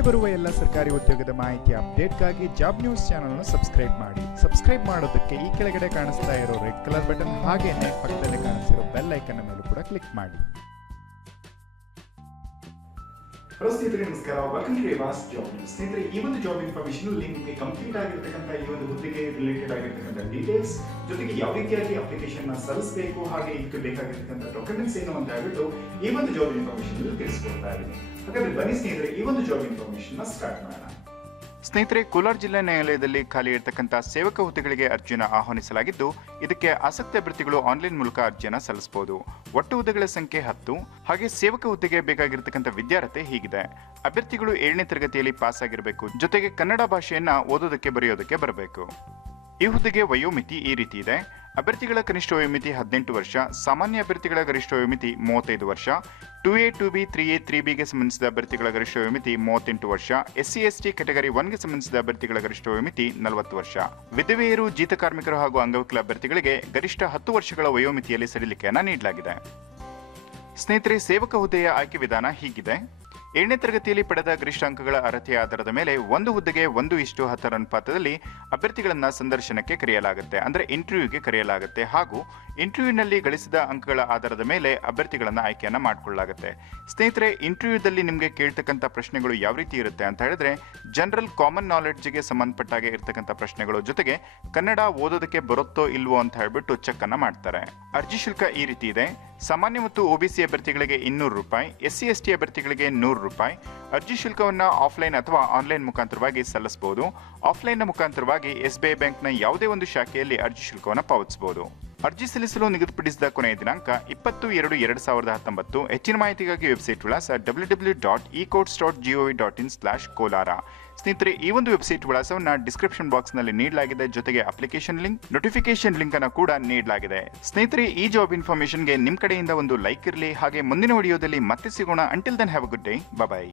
ಮುಂದೆ ಬರುವ ಎಲ್ಲ ಸರ್ಕಾರಿ ಉದ್ಯೋಗದ ಮಾಹಿತಿ ಅಪ್ಡೇಟ್ಗಾಗಿ ಜಾಬ್ ನ್ಯೂಸ್ ಚಾನಲ್ ಅನ್ನು ಸಬ್ಸ್ಕ್ರೈಬ್ ಮಾಡಿ. ಸಬ್ಸ್ಕ್ರೈಬ್ ಮಾಡೋದಕ್ಕೆ ಈ ಕೆಳಗಡೆ ಕಾಣಿಸ್ತಾ ಇರೋ ರೆಡ್ ಕಲರ್ ಬಟನ್ ಹಾಗೇನೆ ಪಕ್ಕದಲ್ಲಿ ಕಾಣಿಸಿರೋ ಬೆಲ್ ಐಕನ್ ಮೇಲೂ ಕೂಡ ಕ್ಲಿಕ್ ಮಾಡಿ. ಹಲೋ ಸ್ನೇಹಿತರೆ ನಮಸ್ಕಾರ ವೆಲ್ಕಮ್ ಟು ವಾಸ್ ಜಾಬ್ ಸ್ನೇಹಿತರೆ, ಈ ಒಂದು ಜಾಬ್ ಇನ್ಫಾರ್ಮೇಶನ್ ಲಿಂಕ್ ನಿಮಗೆ ಕಂಪ್ಲೀಟ್ ಆಗಿರ್ತಕ್ಕಂಥ ಈ ಒಂದು ಹುದ್ದೆಗೆ ರಿಲೇಟೆಡ್ ಆಗಿರ್ತಕ್ಕಂಥ ಡೀಟೇಲ್ಸ್ ಜೊತೆಗೆ ಯಾವ ರೀತಿಯಾಗಿ ಅಪ್ಲಿಕೇಶನ್ನ ಸಲ್ಲಿಸಬೇಕು, ಹಾಗೆ ಇದಕ್ಕೆ ಬೇಕಾಗಿರ್ತಕ್ಕಂಥ ಡಾಕ್ಯುಮೆಂಟ್ಸ್ ಏನು ಅಂತ ಹೇಳ್ಬಿಟ್ಟು ಈ ಒಂದು ಜಾಬ್ ಇನ್ಫಾರ್ಮೇಶನ್ ಅಲ್ಲಿ ತಿಳಿಸ್ಕೊಡ್ತಾ ಇದ್ದೀನಿ. ಹಾಗಾದ್ರೆ ಬನ್ನಿ ಸ್ನೇಹಿತರೆ, ಈ ಒಂದು ಜಾಬ್ ಇನ್ಫಾರ್ಮೇಶನ್ನ ಸ್ಟಾರ್ಟ್ ಮಾಡೋಣ. ಸ್ನೇಹಿತರೆ, ಕೋಲಾರ ಜಿಲ್ಲಾ ನ್ಯಾಯಾಲಯದಲ್ಲಿ ಖಾಲಿ ಇರತಕ್ಕಂಥ ಸೇವಕ ಹುದ್ದೆಗಳಿಗೆ ಅರ್ಜಿಯನ್ನು ಆಹ್ವಾನಿಸಲಾಗಿದ್ದು, ಇದಕ್ಕೆ ಆಸಕ್ತಿ ಅಭ್ಯರ್ಥಿಗಳು ಆನ್ಲೈನ್ ಮೂಲಕ ಅರ್ಜಿಯನ್ನು ಸಲ್ಲಿಸಬಹುದು. ಒಟ್ಟು ಹುದ್ದೆಗಳ ಸಂಖ್ಯೆ ಹತ್ತು. ಹಾಗೆ ಸೇವಕ ಹುದ್ದೆಗೆ ಬೇಕಾಗಿರತಕ್ಕಂಥ ವಿದ್ಯಾರ್ಥಿ ಹೀಗಿದೆ. ಅಭ್ಯರ್ಥಿಗಳು ಏಳನೇ ತರಗತಿಯಲ್ಲಿ ಪಾಸ್ ಆಗಿರಬೇಕು ಜೊತೆಗೆ ಕನ್ನಡ ಭಾಷೆಯನ್ನ ಓದೋದಕ್ಕೆ ಬರೆಯೋದಕ್ಕೆ ಬರಬೇಕು. ಈ ಹುದ್ದೆಗೆ ವಯೋಮಿತಿ ಈ ರೀತಿ ಇದೆ. ಅಭ್ಯರ್ಥಿಗಳ ಕನಿಷ್ಠ ವಯೋಮಿತಿ ಹದಿನೆಂಟು ವರ್ಷ, ಸಾಮಾನ್ಯ ಅಭ್ಯರ್ಥಿಗಳ ಗರಿಷ್ಠ ವಯೋಮಿತಿ ಮೂವತ್ತೈದು ವರ್ಷ two A two B three A three ಬಿಗೆ ಸಂಬಂಧಿಸಿದ ಅಭ್ಯರ್ಥಿಗಳ ಗರಿಷ್ಠ ವಯೋಮಿತಿ ಮೂವತ್ತೆಂಟು ವರ್ಷ ಎಸ್ಸಿ ಎಸ್ ಟಿ ಕೆಟಗರಿ ಒನ್ಗೆ ಸಂಬಂಧಿಸಿದ ಅಭ್ಯರ್ಥಿಗಳ ಗರಿಷ್ಠ ವಯೋಮಿತಿ ನಲವತ್ತು ವರ್ಷ. ವಿಧವೆಯರು, ಜೀತ ಕಾರ್ಮಿಕರು ಹಾಗೂ ಅಂಗವಿಕಲ ಅಭ್ಯರ್ಥಿಗಳಿಗೆ ಗರಿಷ್ಠ ಹತ್ತು ವರ್ಷಗಳ ವಯೋಮಿತಿಯಲ್ಲಿ ಸಡಿಲಿಕೆಯನ್ನು ನೀಡಲಾಗಿದೆ. ಸ್ನೇಹಿತರೆ, ಸೇವಕ ಹುದ್ದೆಯ ಆಯ್ಕೆ ವಿಧಾನ ಹೀಗಿದೆ. ಏಳನೇ ತರಗತಿಯಲ್ಲಿ ಪಡೆದ ಗರಿಷ್ಠ ಅಂಕಗಳ ಅರ್ಹತೆಯ ಆಧಾರದ ಮೇಲೆ ಒಂದು ಹುದ್ದೆಗೆ ಒಂದು ಇಷ್ಟು ಹತ್ತರ ಅನುಪಾತದಲ್ಲಿ ಅಭ್ಯರ್ಥಿಗಳನ್ನು ಸಂದರ್ಶನಕ್ಕೆ ಕರೆಯಲಾಗುತ್ತೆ, ಅಂದ್ರೆ ಇಂಟರ್ವ್ಯೂಗೆ ಕರೆಯಲಾಗುತ್ತೆ. ಹಾಗೂ ಇಂಟರ್ವ್ಯೂನಲ್ಲಿ ಗಳಿಸಿದ ಅಂಕಗಳ ಆಧಾರದ ಮೇಲೆ ಅಭ್ಯರ್ಥಿಗಳನ್ನು ಆಯ್ಕೆಯನ್ನ ಮಾಡಿಕೊಳ್ಳಲಾಗುತ್ತೆ. ಸ್ನೇಹಿತರೆ ಇಂಟರ್ವ್ಯೂದಲ್ಲಿ ನಿಮಗೆ ಕೇಳ್ತಕ್ಕಂಥ ಪ್ರಶ್ನೆಗಳು ಯಾವ ರೀತಿ ಇರುತ್ತೆ ಅಂತ ಹೇಳಿದ್ರೆ ಜನರಲ್ ಕಾಮನ್ ನಾಲೆಡ್ಜ್ಗೆ ಸಂಬಂಧಪಟ್ಟಾಗೆ ಇರ್ತಕ್ಕಂಥ ಪ್ರಶ್ನೆಗಳು ಜೊತೆಗೆ ಕನ್ನಡ ಓದೋದಕ್ಕೆ ಬರುತ್ತೋ ಇಲ್ವೋ ಅಂತ ಹೇಳ್ಬಿಟ್ಟು ಚೆಕ್ ಮಾಡ್ತಾರೆ. ಅರ್ಜಿ ಶುಲ್ಕ ಈ ರೀತಿ ಇದೆ. ಸಾಮಾನ್ಯ ಮತ್ತು ಒಬಿಸಿ ಅಭ್ಯರ್ಥಿಗಳಿಗೆ ಇನ್ನೂರು ರೂಪಾಯಿ ಎಸ್ ಸಿ ಎಸ್ ಟಿ ಅಭ್ಯರ್ಥಿಗಳಿಗೆ ನೂರು ರೂಪಾಯಿ. ಅರ್ಜಿ ಶುಲ್ಕವನ್ನು ಆಫ್ಲೈನ್ ಅಥವಾ ಆನ್ಲೈನ್ ಮುಖಾಂತರವಾಗಿ ಸಲ್ಲಿಸಬಹುದು ಆಫ್ಲೈನ್ನ ಮುಖಾಂತರವಾಗಿ ಎಸ್ ಬಿ ಐ ಬ್ಯಾಂಕ್ನ ಯಾವುದೇ ಒಂದು ಶಾಖೆಯಲ್ಲಿ ಅರ್ಜಿ ಶುಲ್ಕವನ್ನು ಪಾವತಿಸಬಹುದು ಅರ್ಜಿ ಸಲ್ಲಿಸಲು ನಿಗದಿಪಡಿಸಿದ ಕೊನೆಯ ದಿನಾಂಕ ಇಪ್ಪತ್ತು ಎರಡು ಎರಡು ಸಾವಿರದ ಹತ್ತೊಂಬತ್ತು. ಹೆಚ್ಚಿನ ಮಾಹಿತಿಗಾಗಿ ವೆಬ್ಸೈಟ್ ವಿಳಾಸ W W dot e courts dot G O V dot in slash Kolar ಸ್ನೇಹಿತರೆ, ಈ ಒಂದು ವೆಬ್ಸೈಟ್ ವಿಳಾಸವನ್ನು ಡಿಸ್ಕ್ರಿಪ್ಷನ್ ಬಾಕ್ಸ್ನಲ್ಲಿ ನೀಡಲಾಗಿದೆ. ಜೊತೆಗೆ ಅಪ್ಲಿಕೇಶನ್ ಲಿಂಕ್, ನೋಟಿಫಿಕೇಶನ್ ಲಿಂಕ್ ಅನ್ನು ಕೂಡ ನೀಡಲಾಗಿದೆ. ಸ್ನೇಹಿತರೆ, ಈ ಜಾಬ್ ಇನ್ಫಾರ್ಮೇಶನ್ಗೆ ನಿಮ್ಮ ಕಡೆಯಿಂದ ಒಂದು ಲೈಕ್ ಇರಲಿ, ಹಾಗೆ ಮುಂದಿನ ವಿಡಿಯೋದಲ್ಲಿ ಮತ್ತೆ ಸಿಗೋಣ. Until then have a good day bye